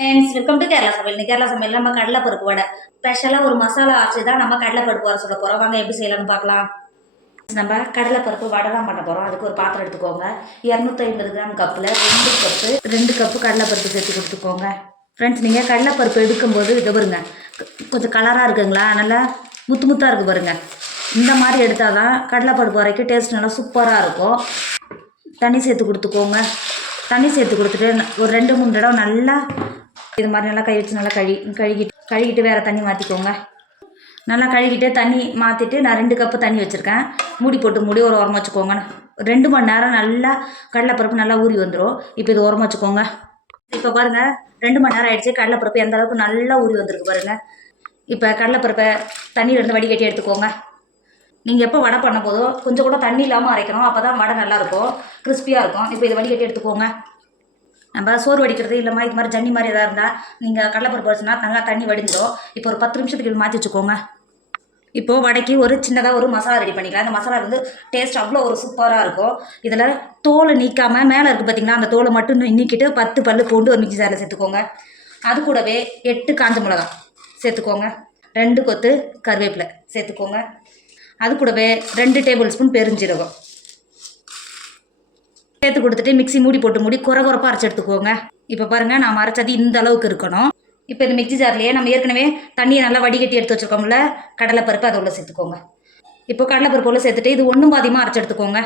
Friends welcome to Kerala சமையல் இந்த கேரளா சமையல் நம்ம கடலைப்பருப்பு வடை. ஸ்பெஷலாக ஒரு மசாலா ஆச்சு தான் நம்ம கடலைப்பருப்பு வர சொல்ல போகிறோம் வாங்க எப்படி செய்யலாம்னு பார்க்கலாம். நம்ம கடலைப்பருப்பு வடை தான் பண்ண போகிறோம் அதுக்கு ஒரு பாத்திரம் எடுத்துக்கோங்க. இரநூத்தி ஐம்பது கிராம் கப்பில் ரெண்டு கப்பு ரெண்டு கப்பு கடலைப்பருப்பு சேர்த்து கொடுத்துக்கோங்க. ஃப்ரெண்ட்ஸ் நீங்கள் கடலைப்பருப்பு எடுக்கும்போது இதை பாருங்க. கொஞ்சம் கலராக இருக்குங்களா? நல்லா முத்து முத்தாக இருக்கு பாருங்க. இந்த மாதிரி எடுத்தால் தான் கடலைப்பருப்பு வரைக்கும் டேஸ்ட் நல்லா சூப்பராக இருக்கும். தண்ணி சேர்த்து கொடுத்துக்கோங்க. தண்ணி சேர்த்து கொடுத்துட்டு ஒரு ரெண்டு மூணு தடவை நல்லா இது மாதிரி நல்லா கை வச்சு நல்லா கழி கழுகிட்டு கழுகிட்டு வேறு தண்ணி மாற்றிக்கோங்க நல்லா கழுகிட்டு தண்ணி மாற்றிட்டு நான் ரெண்டு கப்பு தண்ணி வச்சுருக்கேன். மூடி போட்டு மூடி ஒரு உரமா வச்சுக்கோங்க. ரெண்டு மணி நேரம் நல்லா கடலைப்பருப்பு நல்லா ஊறி வந்துடும் இப்போ இது உரமா வச்சுக்கோங்க. இப்போ பாருங்கள் ரெண்டு மணி நேரம் ஆயிடுச்சு. கடலைப்பருப்பு எந்த அளவுக்கு நல்லா ஊறி வந்திருக்கு பாருங்கள் இப்போ கடலைப்பருப்பை தண்ணியிலேருந்து வடிகட்டி எடுத்துக்கோங்க. நீங்கள் எப்போ வடை பண்ண போதோ கொஞ்சம் கூட தண்ணி இல்லாமல் அரைக்கணும். அப்போ தான் வடை நல்லாயிருக்கும் கிறிஸ்பியாக இருக்கும். இப்போ இதை வடிகட்டி எடுத்துக்கோங்க. நம்ம சோறு வடிக்கிறது இல்லைம்மா இது மாதிரி ஜன்னி மாதிரி எதாவது இருந்தால் நீங்கள் கடலைப்பருப்பு வச்சுனா நல்லா தண்ணி வடிஞ்சிடும் இப்போ ஒரு பத்து நிமிஷத்துக்கு மாற்றி வச்சுக்கோங்க. இப்போது வடைக்கு ஒரு சின்னதாக ஒரு மசாலா ரெடி பண்ணிக்கலாம். அந்த மசாலா வந்து டேஸ்ட் அவ்வளோ ஒரு சூப்பராக இருக்கும். இதில் தோலை நீக்காமல் மேலே இருக்குது பார்த்தீங்கன்னா அந்த தோலை மட்டும் நீக்கிட்டு பத்து பல்லு பூண்டு ஒரு மிக்சி ஜாரில் சேர்த்துக்கோங்க. அது கூடவே எட்டு காஞ்ச மிளகா சேர்த்துக்கோங்க. ரெண்டு கொத்து கருவேப்பிலை சேர்த்துக்கோங்க. அது கூடவே ரெண்டு டேபிள் ஸ்பூன் பெருஞ்சீரகம். சேர்த்து கொடுத்துட்டு மிக்ஸி மூடி போட்டு மூடி குறை குறப்பாக அரைச்சி எடுத்துக்கோங்க. இப்போ பாருங்கள் நான் அரைச்சது இந்த அளவுக்கு இருக்கணும். இப்போ இந்த மிக்ஸி ஜார்லேயே நம்ம ஏற்கனவே தண்ணியை நல்லா வடிகட்டி எடுத்து வச்சுருக்கோம்ல கடலைப்பருப்பு அதை உள்ள சேர்த்துக்கோங்க. இப்போ கடலைப்பருப்பு உள்ள சேர்த்துட்டு இது ஒன்றும் பாதியமாக அரைச்சி எடுத்துக்கோங்க.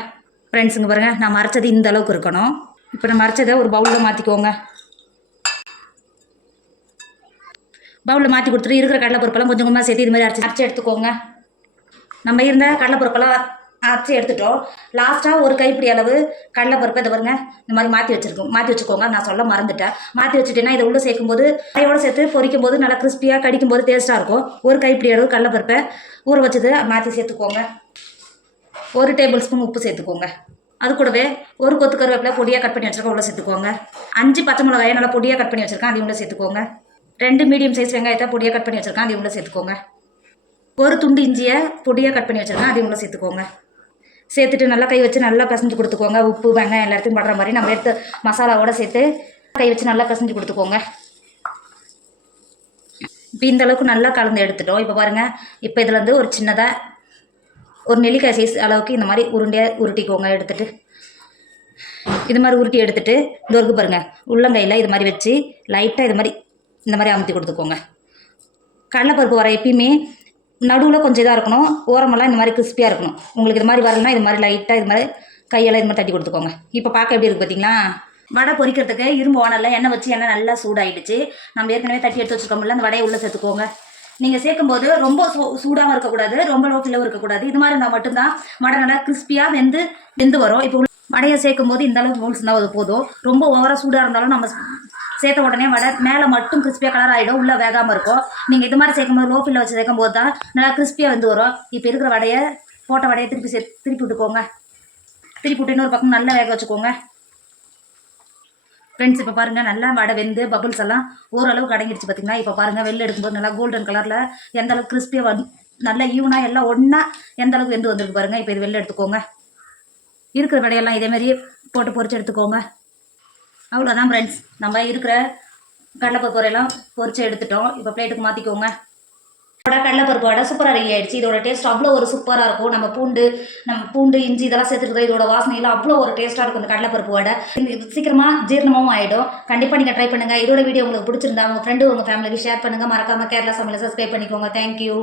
ஃப்ரெண்ட்ஸுங்க பாருங்கள் நம்ம அரைச்சது இந்த அளவுக்கு இருக்கணும். இப்போ நம்ம அரைச்சதை ஒரு பவுலில் மாற்றிக்கோங்க பவுலில் மாற்றி கொடுத்துட்டு இருக்கிற கடலைப்பருப்பெல்லாம் கொஞ்சம் கொஞ்சமாக சேர்த்து இது மாதிரி அரைச்சி அரைச்சி எடுத்துக்கோங்க. நம்ம இருந்த கடலைப்பருப்பெல்லாம் அரைச்சி எடுத்துட்டோம். லாஸ்ட்டாக ஒரு கைப்பிடி அளவு கடலைப்பருப்பு இதை பாருங்க இந்த மாதிரி மாற்றி வச்சுருக்கோம். மாற்றி வச்சுக்கோங்க நான் சொல்ல மறந்துட்டேன். மாற்றி வச்சுட்டேன்னா இதை உள்ளே சேர்க்கும்போது அதையோட சேர்த்து பொரிக்கும் போது நல்லா கிறிஸ்பியாக கடிக்கும் போது டேஸ்ட்டாக இருக்கும். ஒரு கைப்பிடி அளவு கடலைப்பருப்பை ஊற வச்சது மாற்றி சேர்த்துக்கோங்க. ஒரு டேபிள் ஸ்பூன் உப்பு சேர்த்துக்கோங்க. அது கூடவே ஒரு கொத்து கருவேப்பிலை பொடியாக கட் பண்ணி வச்சுருக்கோம் உள்ளே சேர்த்துக்கோங்க. அஞ்சு பச்சை மிளகாயை நல்லா பொடியாக கட் பண்ணி வச்சுருக்கேன் அதையும் உள்ள சேர்த்துக்கோங்க. ரெண்டு மீடியம் சைஸ் வெங்காயத்தை பொடியாக கட் பண்ணி வச்சுருக்கேன் அதையும் உள்ள சேர்த்துக்கோங்க. ஒரு துண்டு இஞ்சியை பொடியாக கட் பண்ணி வச்சுருக்கேன் அதையும் உள்ளே சேர்த்துக்கோங்க. சேர்த்துட்டு நல்லா கை வச்சு நல்லா பிசைஞ்சு கொடுத்துக்கோங்க. உப்பு வெங்காயம் எல்லாத்தையும் படுற மாதிரி நம்ம எடுத்து மசாலாவோட சேர்த்து கை வச்சு நல்லா பிசைஞ்சு கொடுத்துக்கோங்க. இப்போ இந்த அளவுக்கு நல்லா கலந்து எடுத்துட்டோம். இப்போ பாருங்கள் இப்போ இதில் வந்து ஒரு சின்னதாக ஒரு நெல்லிக்காய் சைஸ் அளவுக்கு இந்த மாதிரி உருண்டையாக உருட்டிக்கோங்க எடுத்துட்டு. இது மாதிரி உருட்டி எடுத்துட்டு இந்த ஒருக்கு பாருங்கள் உள்ளங்கையில் இது மாதிரி வச்சு லைட்டாக இது மாதிரி இந்த மாதிரி அமுத்தி கொடுத்துக்கோங்க. கடலைப்பருப்பு வர எப்பயுமே நடுவில் கொஞ்சம் இதாக இருக்கணும். ஓரமெல்லாம் இந்த மாதிரி கிறிஸ்பியாக இருக்கணும். உங்களுக்கு இது மாதிரி வரலன்னா இது மாதிரி லைட்டாக இது மாதிரி கையெல்லாம் இது மாதிரி தட்டி கொடுத்துக்கோங்க. இப்போ பார்க்க எப்படி இருக்குது பார்த்தீங்களா வடை பொரிக்கிறதுக்கு இரும்பு ஓனரில் எண்ணெய் வச்சு எண்ணெய் நல்லா சூடாயிடுச்சு. நம்ம ஏற்கனவே தட்டி எடுத்து வச்சுருக்கோம்ல அந்த வடையை உள்ளே சேர்த்துக்கோங்க. நீங்கள் சேர்க்கும்போது ரொம்ப சூ சூடாகவும் இருக்கக்கூடாது. ரொம்ப லோ இருக்கக்கூடாது. இது மாதிரி இருந்தால் மட்டும்தான் வடை நல்லா கிறிஸ்பியாக வெந்து வெந்து வரும். இப்போ வடையை சேர்க்கும் போது இந்த அளவுக்கு ஹோல்ஸ் இருந்தால் அது போதும். ரொம்ப ஓவராக சூடாக இருந்தாலும் நம்ம சேர்த்த உடனே வடை மேலே மட்டும் கிறிஸ்பியாக கலர் ஆகிடும் உள்ளே வேகாமல் இருக்கும். நீங்கள் இது மாதிரி சேர்க்கும்போது லோ ஃபில்ல வச்சு சேர்க்கும் போது தான் நல்லா கிறிஸ்பியாக வந்து வரும். இப்போ இருக்கிற வடையை போட்ட வடையை திருப்பி சே திருப்பி விட்டுக்கோங்க. திருப்பி விட்டு இன்னொரு பக்கம் நல்லா வேக வச்சுக்கோங்க. ஃப்ரெண்ட்ஸ் இப்போ பாருங்கள் நல்லா வடை வெந்து பபுள்ஸ் எல்லாம் ஓரளவுக்கு அடங்கிடுச்சு பார்த்தீங்கன்னா இப்போ பாருங்கள் வெளில எடுக்கும்போது நல்லா கோல்டன் கலரில் எந்த அளவுக்கு கிறிஸ்பியாக வந்து நல்லா ஈவனாக எல்லாம் ஒன்றா எந்த அளவுக்கு வெந்து வந்திருக்கு பாருங்கள் இப்போ இது வெளில எடுத்துக்கோங்க. இருக்கிற வடையெல்லாம் இதேமாரி போட்டு பொறிச்சு எடுத்துக்கோங்க. அவ்வளோதான் ஃப்ரெண்ட்ஸ் நம்ம இருக்கிற கடலைப்பருப்பு வரையெல்லாம் பொரிச்சு எடுத்துட்டோம். இப்போ பிளேட்டுக்கு மாற்றிக்கோங்க வடை கடலைப்பருப்பு வடை சூப்பராக ரெடி ஆகிடுச்சு இதோட டேஸ்ட் அவ்வளோ ஒரு சூப்பராக இருக்கும். நம்ம பூண்டு நம்ம பூண்டு இஞ்சி இதெல்லாம் சேர்த்துருக்கோம் இதோட வாசனையெல்லாம் அவ்வளோ ஒரு டேஸ்ட்டாக இருக்கும் இந்த கடலைப்பருப்பு வடை. சீக்கிரமாக ஜீரணமும் ஆகிடும் கண்டிப்பாக நீங்கள் ட்ரை பண்ணுங்கள் இதோட வீடியோ உங்களுக்கு பிடிச்சிருந்தா உங்கள் ஃப்ரெண்டு உங்கள் ஃபேமிலிக்கு ஷேர் பண்ணுங்கள் மறக்காமல் கேரளா சமையல் சப்ஸ்கிரைப் பண்ணிக்கோங்க. தேங்க்யூ